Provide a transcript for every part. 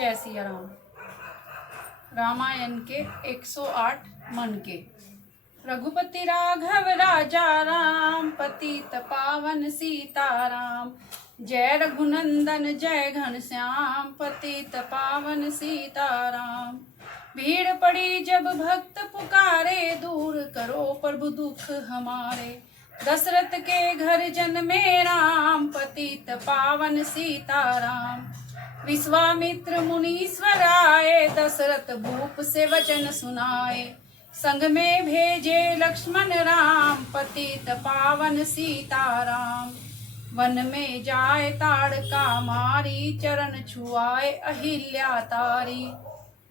जय सिया राम। रामायण के 108 मन के। रघुपति राघव राजा राम, पतित पावन सीताराम। जय रघुनंदन जय घनश्याम, पतित पावन सीताराम। भीड़ पड़ी जब भक्त पुकारे, दूर करो प्रभु दुख हमारे। दशरथ के घर जन्मे राम, पतित पावन सीताराम। विश्वामित्र मुनीश्वर आए, दशरथ भूप से वचन सुनाए। संग में भेजे लक्ष्मण राम, पतित पावन सीताराम। वन में जाए ताड़का मारी, चरण छुआए अहिल्या तारी।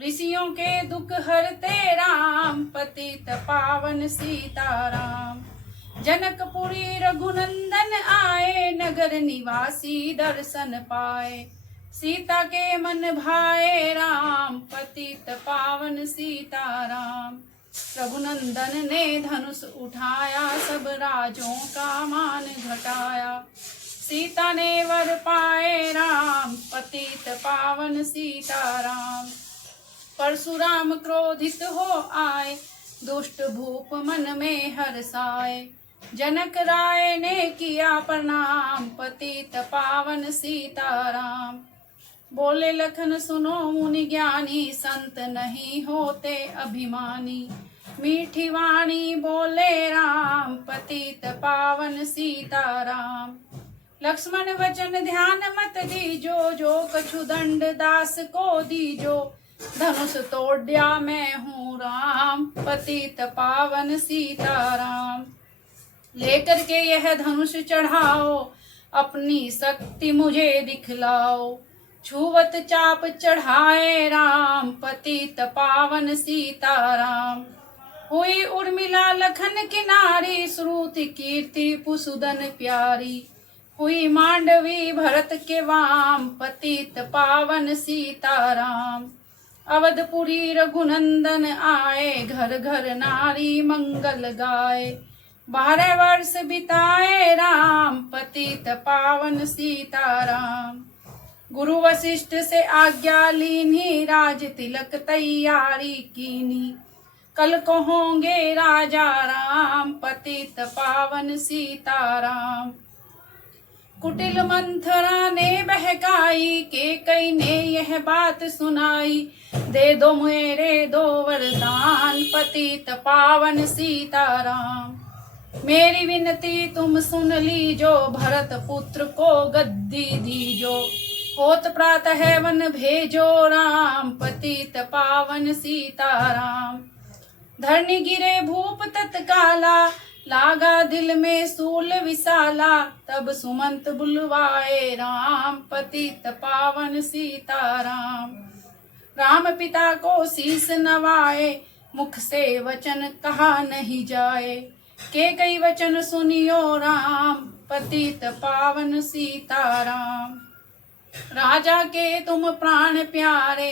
ऋषियों के दुख हरते राम, पतित पावन सीताराम। जनकपुरी रघुनंदन आए, नगर निवासी दर्शन पाए। सीता के मन भाए राम, पतित पावन सीताराम। रघुनंदन ने धनुष उठाया, सब राजों का मान घटाया। सीता ने वर पाए राम, पतित पावन सीताराम। परशुराम क्रोधित हो आए, दुष्ट भूप मन में हर्षाए। जनक राय ने किया प्रणाम, पतित पावन सीताराम। बोले लखन सुनो मुनि ज्ञानी, संत नहीं होते अभिमानी। मीठी वाणी बोले राम, पतित पावन सीताराम। लक्ष्मण वचन ध्यान मत दीजो, जो कछु दंड दास को दीजो। धनुष तोड़या मैं हूँ राम, पतित पावन सीताराम। लेकर के यह धनुष चढ़ाओ, अपनी शक्ति मुझे दिखलाओ। छुवत चाप चढ़ाए राम, पतित पावन सीताराम। हुई उर्मिला लखन की नारी, श्रुति कीर्ति पुसुदन प्यारी। हुई मांडवी भरत के वाम, पतित पावन सीताराम। अवधपुरी रघुनंदन आए, घर घर नारी मंगल गाए। 12 वर्ष बिताए राम, पतित पावन सीताराम। गुरु वशिष्ठ से आज्ञा लीनी, राज तिलक तैयारी कीनी। कल को होंगे राजा राम, पतित पावन सीताराम। कुटिल मंथरा ने बहकाई, केकई ने यह बात सुनाई। दे दो मेरे 2 वरदान, पतित पावन सीताराम। मेरी विनती तुम सुन लीजो, भरत पुत्र को गद्दी दीजो। होत प्रातः वन भेजो राम, पतित पावन सीताराम। धरनी गिरे भूप तत्काला, लागा दिल में सूल विशाला। तब सुमंत बुलवाए राम, पतित पावन सीताराम। राम पिता को शीस नवाए, मुख से वचन कहा नहीं जाए। के कई वचन सुनियो राम, पतित पावन सीताराम। राजा के तुम प्राण प्यारे,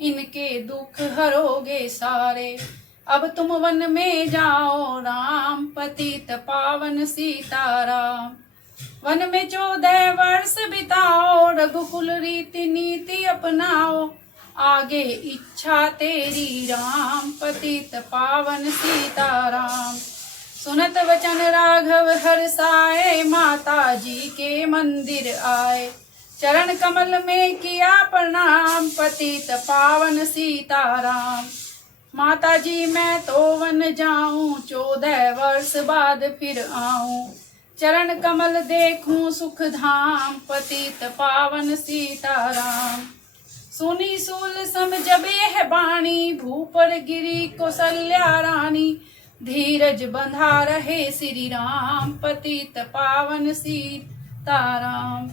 इनके दुख हरोगे सारे। अब तुम वन में जाओ राम, पतित पावन सीताराम। वन में 14 वर्ष बिताओ, रघुकुल रीति नीति अपनाओ। आगे इच्छा तेरी राम, पतित पावन सीताराम। सुनत वचन राघव हर्षाए, माता जी के मंदिर आए। चरण कमल में किया प्रणाम, पतित पावन सीताराम। माता जी मैं तो वन जाऊं, 14 वर्ष बाद फिर आऊं। चरण कमल देखूं सुख धाम, पतित पावन सीताराम। सुनी सूल सम जब यह बाणी, भूपर गिरी कौशल्या रानी। धीरज बंधा रहे श्री राम, पतित पावन सीताराम।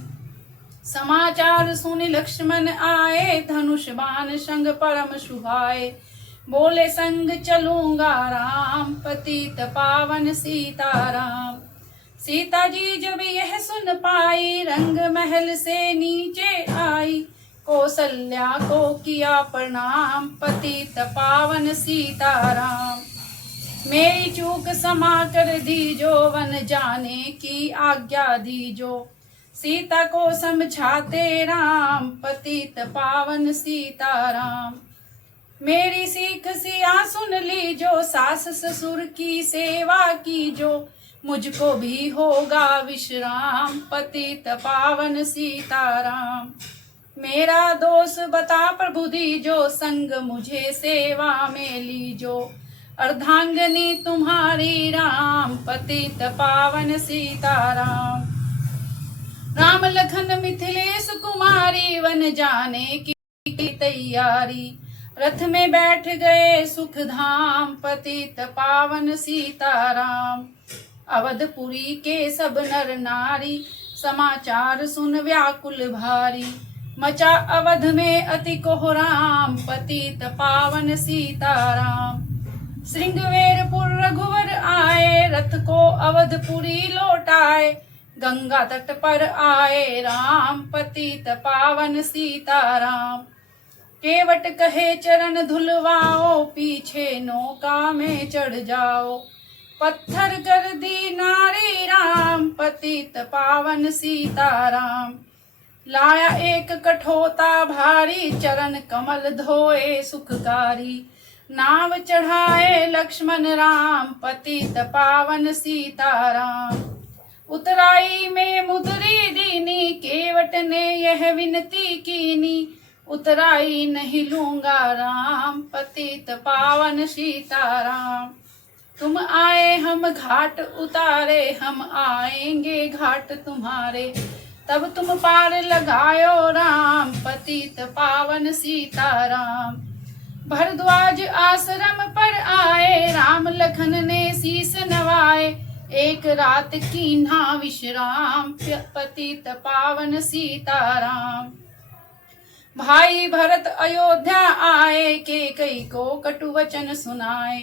समाचार सुनि लक्ष्मण आए, धनुष बाण संग परम सुहाए। बोले संग चलूंगा राम, पतित पावन सीताराम। सीता जी जब यह सुन पाई, रंग महल से नीचे आई। कौशल्या को किया प्रणाम, पतित पावन सीताराम। मेरी चूक क्षमा कर दीजो, वन जाने की आज्ञा दीजो। सीता को समझाते राम, पतित पावन सीताराम। मेरी सीख सिया सुन ली जो, सास ससुर की सेवा की जो, मुझको भी होगा विश्राम, पतित पावन सीताराम। मेरा दोष बता प्रभु दीजो, संग मुझे सेवा में लीजो, अर्धांगनी तुम्हारी राम, पतित पावन सीताराम। राम लखन मिथिलेश कुमारी, वन जाने की तैयारी, रथ में बैठ गए सुख धाम, पतित पावन सीताराम। अवधपुरी के सब नर नारी, समाचार सुन व्याकुल भारी, मचा अवध में अति कोहराम, पतित पावन सीताराम। श्रृंगवेरपुर रघुवर आए, रथ को अवधपुरी लौटाए, गंगा तट पर आए राम, पतित पावन सीताराम। केवट कहे चरण धुलवाओ, पीछे नौका में चढ़ जाओ, पत्थर कर दी नारी राम, पतित पावन सीताराम। लाया एक कठोता भारी, चरण कमल धोए सुखकारी, नाव चढ़ाए लक्ष्मण राम, पतित पावन सीताराम। उतराई में मुद्री दीनी, केवट ने यह विनती कीनी, उतराई नहीं लूंगा राम, पतित पावन सीताराम। तुम आए हम घाट उतारे, हम आएंगे घाट तुम्हारे, तब तुम पार लगायो राम, पतित पावन सीताराम। भरद्वाज आश्रम पर आए, राम लखन ने शीस नवाए, एक रात की ना विश्राम, पतित पावन सीताराम। भाई भरत अयोध्या आए, केकई को कटु वचन सुनाए,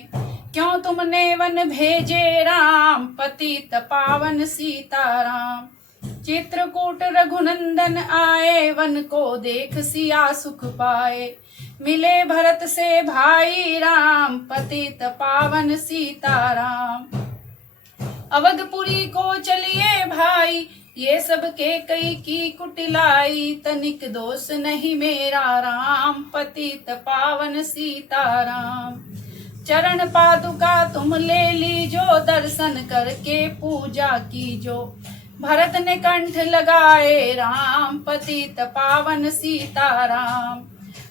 क्यों तुमने वन भेजे राम, पतित पावन सीताराम। चित्रकूट रघुनंदन आए, वन को देख सिया सुख पाए, मिले भरत से भाई राम, पतित पावन सीताराम। अवधपुरी को चलिए भाई, ये सब के कई की कुटिलाई, तनिक दोष नहीं मेरा राम, पतित पावन सीताराम। चरण पादुका तुम ले लीजो, दर्शन करके पूजा कीजो, भरत ने कंठ लगाए राम, पतित पावन सीताराम।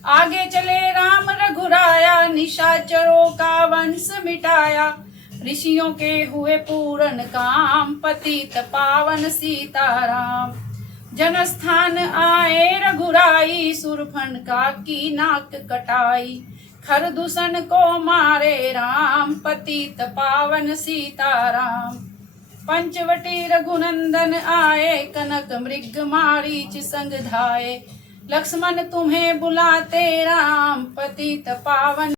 आगे चले राम रघुराया, निशाचरों का वंश मिटाया, ऋषियों के हुए पूर्ण काम, पतित पावन सीताराम। जनस्थान आए रघुराई, सुरफणका की नाक कटाई, खरदूषण को मारे राम, पतित पावन सीताराम। पंचवटी रघुनंदन आए, कनक मृग मारीच संग धाये, लक्ष्मण तुम्हें बुलाते राम, पतित पावन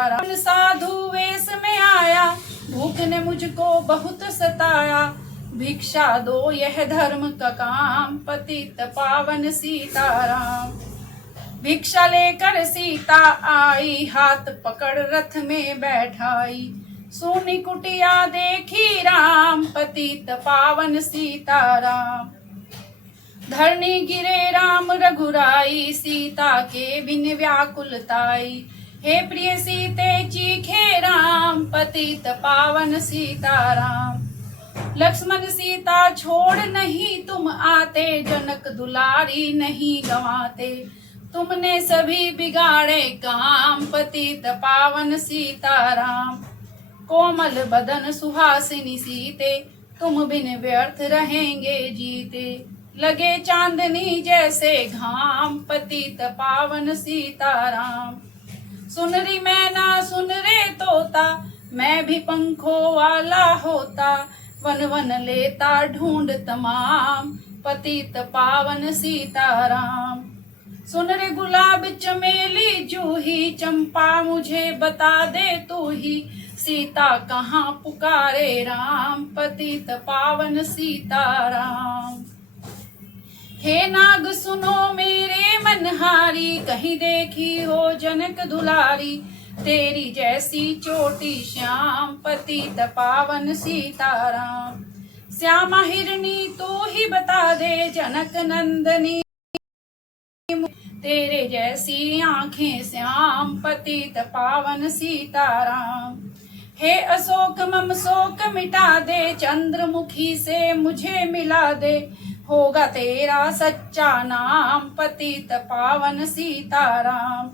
साधु वेश में आया, भूख ने मुझको बहुत सताया, भिक्षा दो यह धर्म का काम, पतित पावन सीताराम। भिक्षा लेकर सीता आई, हाथ पकड़ रथ में बैठाई, सोनी कुटिया देखी राम, पतित पावन सीताराम। धरनी गिरे राम रघुराई, सीता के बिन व्याकुलताई, हे प्रिय सीते चीखे राम, पतित पावन सीताराम। लक्ष्मण सीता छोड़ नहीं तुम आते, जनक दुलारी नहीं गंवाते, तुमने सभी बिगाड़े काम, पतित पावन सीताराम। कोमल बदन सुहासिनी सीते, तुम बिन व्यर्थ रहेंगे जीते, लगे चांदनी जैसे घाम, पतित पावन सीताराम। सुन री मैना सुन रे तोता, मैं भी पंखों वाला होता, वन वन लेता ढूंढ तमाम, पतित पावन सीताराम। सुन रे गुलाब चमेली जूही, चंपा मुझे बता दे तू ही, सीता कहाँ पुकारे राम, पतित पावन सीताराम। हे नाग सुनो मेरे मनहारी, कहीं देखी हो जनक दुलारी, तेरी जैसी चोटी श्याम, पतित पावन सीताराम। श्यामा हिरणी तू ही बता दे जनक नंदनी, तेरे जैसी आंखें श्याम पतित पावन सीताराम। हे अशोक मम शोक मिटा दे, चंद्रमुखी से मुझे मिला दे, होगा तेरा सच्चा नाम पतित पावन सीताराम।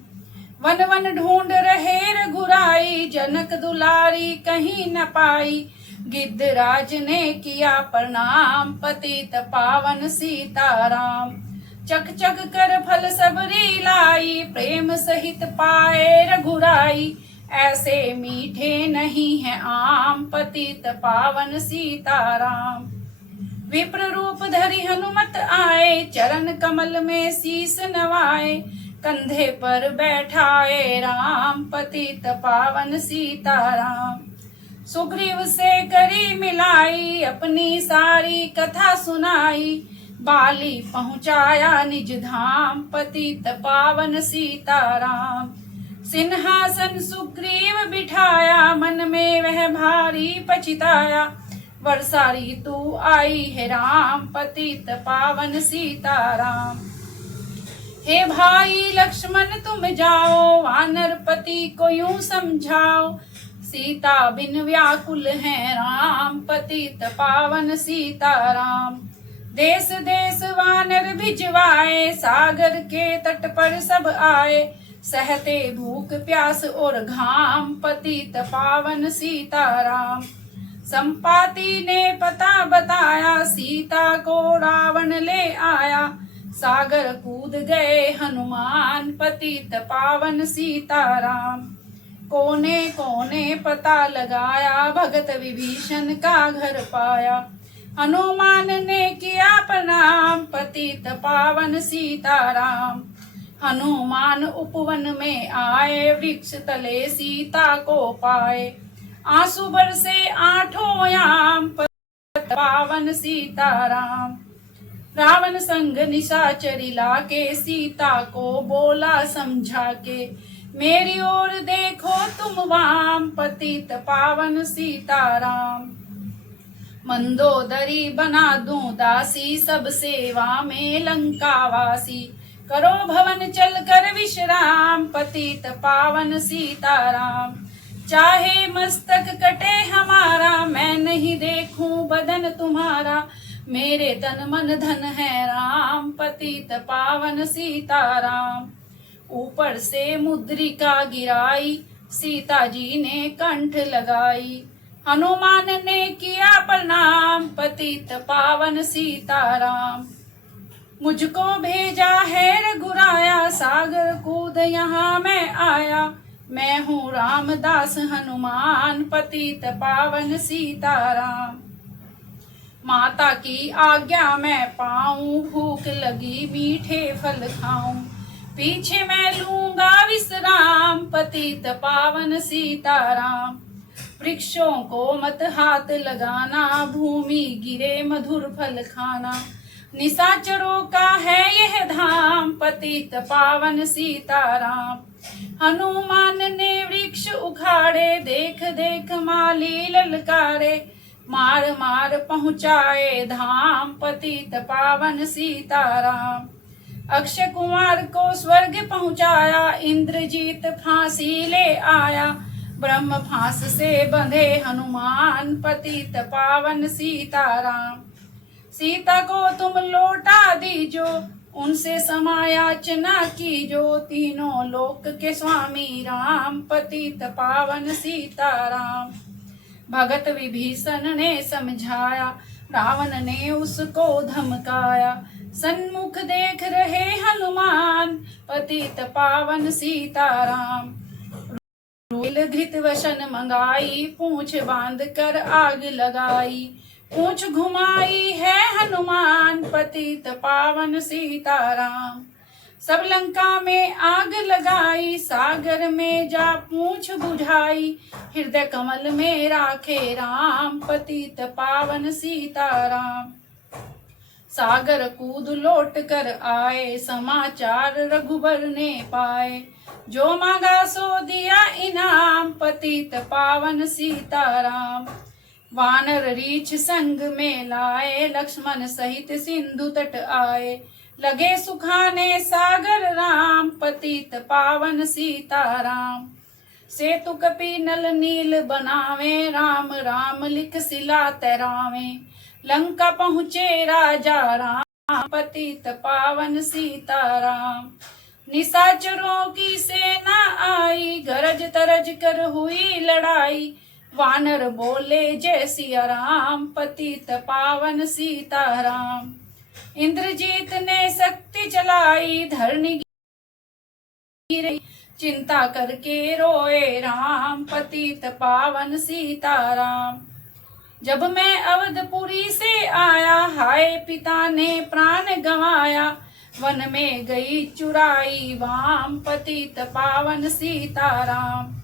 वन वन ढूंढ रहे रघुराई, जनक दुलारी कहीं न पाई, गिद्धराज ने किया प्रणाम पतित पावन सीताराम। चक चक कर फल सबरी लाई, प्रेम सहित पाए रघुराई, ऐसे मीठे नहीं है आम पतित पावन सीताराम। विप्र रूप धरि हनुमत आए, चरण कमल में शीस नवाए, कंधे पर बैठाए राम पतित पावन सीताराम। सुग्रीव से करी मिलाई, अपनी सारी कथा सुनाई, बाली पहुँचाया निज धाम पतित पावन सीताराम। सिंहासन सुग्रीव बिठाया, मन में वह भारी पछताया, वर्षा ऋतु आई है राम पतित पावन सीताराम। हे भाई लक्ष्मण तुम जाओ, वानर पति को यूं समझाओ, सीता बिन व्याकुल है राम पतित पावन सीताराम। देश देश वानर भिजवाए, सागर के तट पर सब आए, सहते भूख प्यास और घाम पतित पावन सीताराम। संपाति ने पता बताया, सीता को रावण ले आया, सागर कूद गए हनुमान पतित पावन सीताराम। कोने कोने पता लगाया, भगत विभीषण का घर पाया, हनुमान ने किया प्रणाम पतित पावन सीताराम। हनुमान उपवन में आए, वृक्ष तले सीता को पाए, आंसू बरसे आठों याम पतित पावन सीताराम। रावण संग निशाचरी लाके, सीता को बोला समझा के, मेरी ओर देखो तुम वाम पतित पावन सीताराम। मंदोदरी बना दूं दासी, सब सेवा में लंकावासी, करो भवन चल कर विश्राम पतित पावन सीताराम। चाहे मस्तक कटे हमारा, मैं नहीं देखूं बदन तुम्हारा, मेरे तन मन धन है राम पतित पावन सीताराम। ऊपर से मुद्रिका गिराई, सीता जी ने कंठ लगाई, हनुमान ने किया प्रणाम पतित पावन सीताराम। मुझको भेजा है रघुराया, सागर कूद यहाँ मैं आया, मैं हूँ रामदास हनुमान पतित पावन सीताराम। माता की आज्ञा मैं पाऊं, भूख लगी मीठे फल खाऊं, पीछे मैं लूंगा विश्राम पतित पावन सीताराम। वृक्षों को मत हाथ लगाना, भूमि गिरे मधुर फल खाना, निशाचरों का है यह धाम पतित पावन सीताराम। हनुमान ने वृक्ष उखाड़े, देख देख माली ललकारे, मार मार पहुँचाए धाम पतित पावन सीताराम। अक्षय कुमार को स्वर्ग पहुँचाया, इंद्रजीत फांसी ले आया, ब्रह्म फांस से बंधे हनुमान पतित पावन सीताराम। सीता को तुम लौटा दीजो, उनसे समायाचना कीजो, तीनों लोक के स्वामी राम पतित पावन सीताराम। भगत विभीषण ने समझाया, रावण ने उसको धमकाया, सन्मुख देख रहे हनुमान पतित पावन सीताराम। रोइल घृत वसन मंगाई, पूंछ बांध कर आग लगाई, पूंछ घुमाई है हनुमान पतित पावन सीताराम। सब लंका में आग लगाई, सागर में जा पूंछ बुझाई, हृदय कमल में राखे राम पतित पावन सीताराम। सागर कूद लौट कर आए, समाचार रघुबर ने पाए, जो मांगा सो दिया इनाम पतित पावन सीताराम। वानर रीछ संग में लाए, लक्ष्मण सहित सिंधु तट आए। लगे सुखाने सागर राम, पतित पावन सीताराम। सेतु कपि नल नील बनावे, राम राम लिख सिला तैरावे। लंका पहुँचे राजा राम, पतित पावन सीताराम। निशाचरों की सेना आई, गरज तरज कर हुई लड़ाई। वानर बोले जय सिया राम, पतित पावन सीताराम। इंद्रजीत ने शक्ति चलाई, धरनी गिरी, चिंता करके रोए राम, पतित पावन सीताराम। जब मैं अवधपुरी से आया, हाय पिता ने प्राण गंवाया। वन में गई चुराई वाम, पतित पावन सीताराम।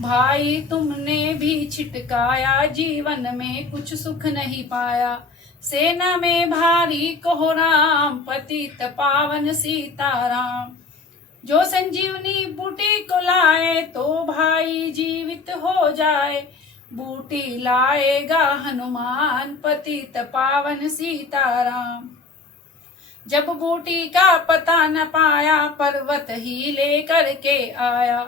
भाई तुमने भी छिटकाया, जीवन में कुछ सुख नहीं पाया। सेना में भारी कोहराम, पतित पावन सीताराम। जो संजीवनी बूटी को लाए, तो भाई जीवित हो जाए। बूटी लाएगा हनुमान, पतित पावन सीताराम। जब बूटी का पता न पाया, पर्वत ही लेकर के आया।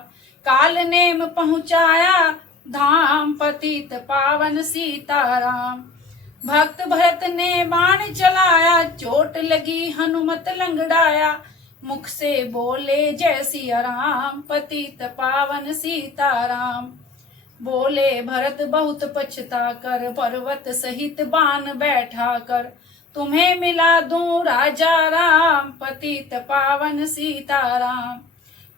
काल नेम पहुँचाया धाम, पतित पावन सीताराम। भक्त भरत ने बाण चलाया, चोट लगी हनुमत लंगड़ाया। मुख से बोले जय सिया राम, पतित पावन सीताराम। बोले भरत बहुत पछता कर, पर्वत सहित बाण बैठा कर। तुम्हें मिला दूं राजा राम, पतित पावन सीताराम।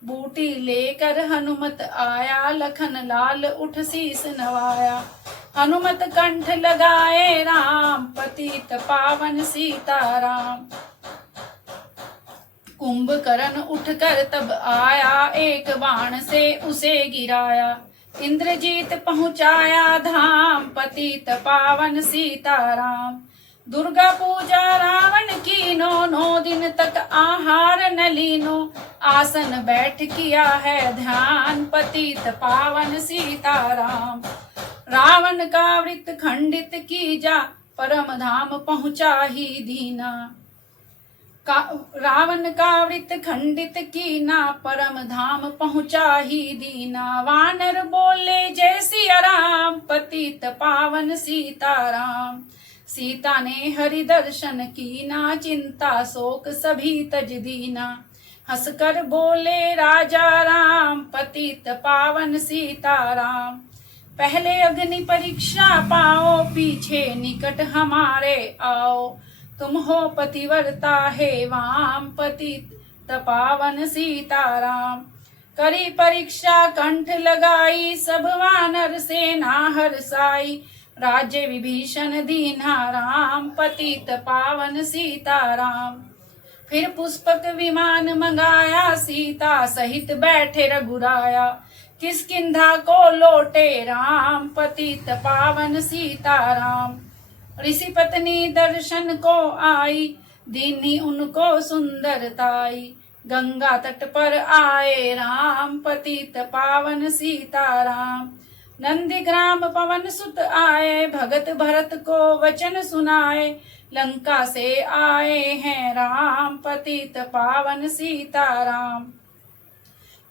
बूटी लेकर हनुमत आया, लखन लाल उठ शीस नवाया। हनुमत कंठ लगाए राम, पतित पावन सीताराम। कुंभकर्ण उठकर तब आया, एक बाण से उसे गिराया। इंद्रजीत पहुँचाया धाम, पतित पावन सीताराम। दुर्गा पूजा रावण कीनो, 9 दिन तक आहार न लीनो। आसन बैठ किया है ध्यान, पतित पावन सीताराम। रावण का वृत्त खंडित कीजा, परम धाम पहुँचा ही दीना। रावण का वृत्त खंडित कीना, परम धाम पहुँचा ही दीना। वानर बोले जय सिया राम, पतित पावन सीताराम। सीता ने हरि दर्शन कीना, चिंता शोक सभी तज दीना। हंसकर बोले राजा राम, पतित पावन सीताराम। पहले अग्नि परीक्षा पाओ, पीछे निकट हमारे आओ। तुम हो पतिव्रता हे वाम, पतित पावन सीताराम। करी परीक्षा कंठ लगाई, सब वानर सेना हर्षाई। राज्य विभीषण दीना राम, पतित पावन सीताराम। फिर पुष्पक विमान मंगाया, सीता सहित बैठे रघुराया। किष्किंधा को लौटे राम, पतित पावन सीताराम। ऋषि पत्नी दर्शन को आई, दीनी उनको सुंदरताई। गंगा तट पर आए राम, पतित पावन सीताराम। नंदीग्राम पवन सुत आए, भगत भरत को वचन सुनाए। लंका से आए हैं राम, पतित पावन सीताराम।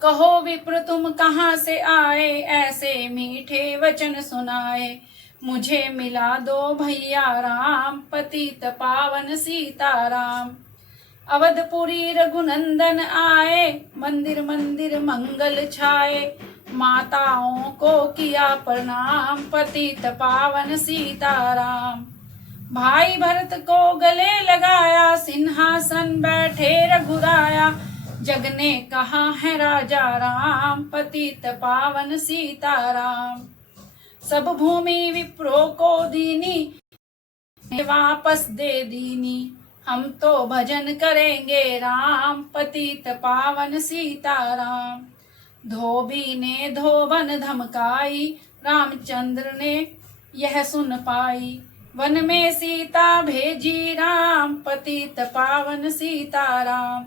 कहो विप्र तुम कहाँ से आए, ऐसे मीठे वचन सुनाए। मुझे मिला दो भैया राम, पतित पावन सीताराम। अवधपुरी रघुनंदन आए, मंदिर मंदिर मंगल छाए। माताओं को किया प्रणाम, पतित पावन सीताराम। भाई भरत को गले लगाया, सिंहासन बैठे रघुराया। जग ने कहा है राजा राम, पतित पावन सीताराम। सब भूमि विप्रो को दीनी, वापस दे दीनी। हम तो भजन करेंगे राम, पतित पावन सीताराम। धोबी ने धोबन धमकाई, रामचंद्र ने यह सुन पाई। वन में सीता भेजी राम, पतित पावन सीताराम।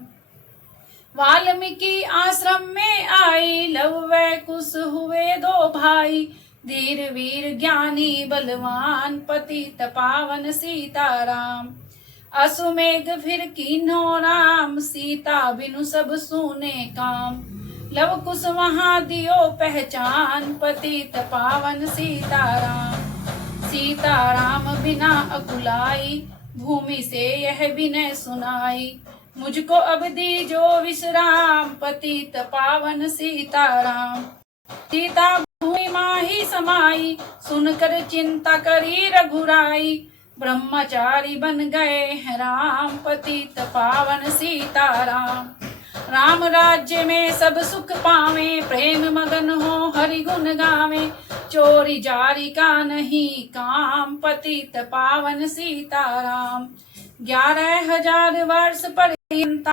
वाल्मीकि आश्रम में आई, लव व कुश हुए दो भाई। धीर वीर ज्ञानी बलवान पतित पावन सीताराम। असुमेघ फिर कीन्हो राम, सीता बिनु सब सूने काम। लव कुश वहाँ दियो पहचान, पतित पावन सीताराम। सीताराम बिना अकुलाई, भूमि से यह विनय सुनाई। मुझको अब दीजो विश्राम, पतित पावन सीताराम। सीता भूमि माही समाई, सुनकर चिंता करी रघुराई। ब्रह्मचारी बन गए हैं राम, पतित पावन सीताराम। राम राज्य में सब सुख पावे, प्रेम मगन हो हरि गुण गावे। चोरी जारी का नहीं काम, पतित पावन सीताराम। 11,000 वर्ष पर्यंता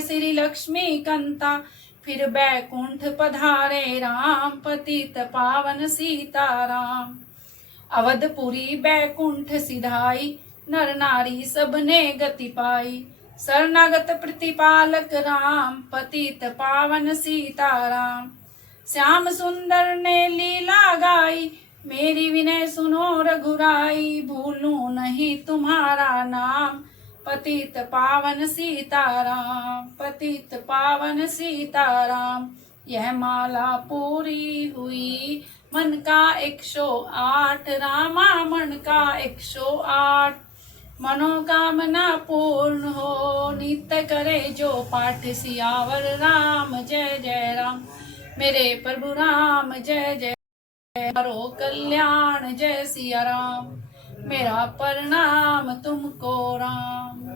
श्री लक्ष्मी कंता, फिर बैकुंठ पधारे राम, पतित पावन सीताराम। अवधपुरी बैकुंठ सिधाई, नर नारी सबने गति पाई। शरणागत प्रतिपालक राम, पतित पावन सीताराम। श्याम सुंदर ने लीला गाई, मेरी विनय सुनो रघुराई। भूलूं नहीं तुम्हारा नाम, पतित पावन सीताराम, पतित पावन सीताराम। यह माला पूरी हुई मन का 108, रामा मन का 108। मनोकामना पूर्ण हो, नित्य करे जो पाठ। सियावर राम जय जय राम, मेरे प्रभु राम जय जय। करो कल्याण जय सिया राम, मेरा प्रणाम तुमको राम।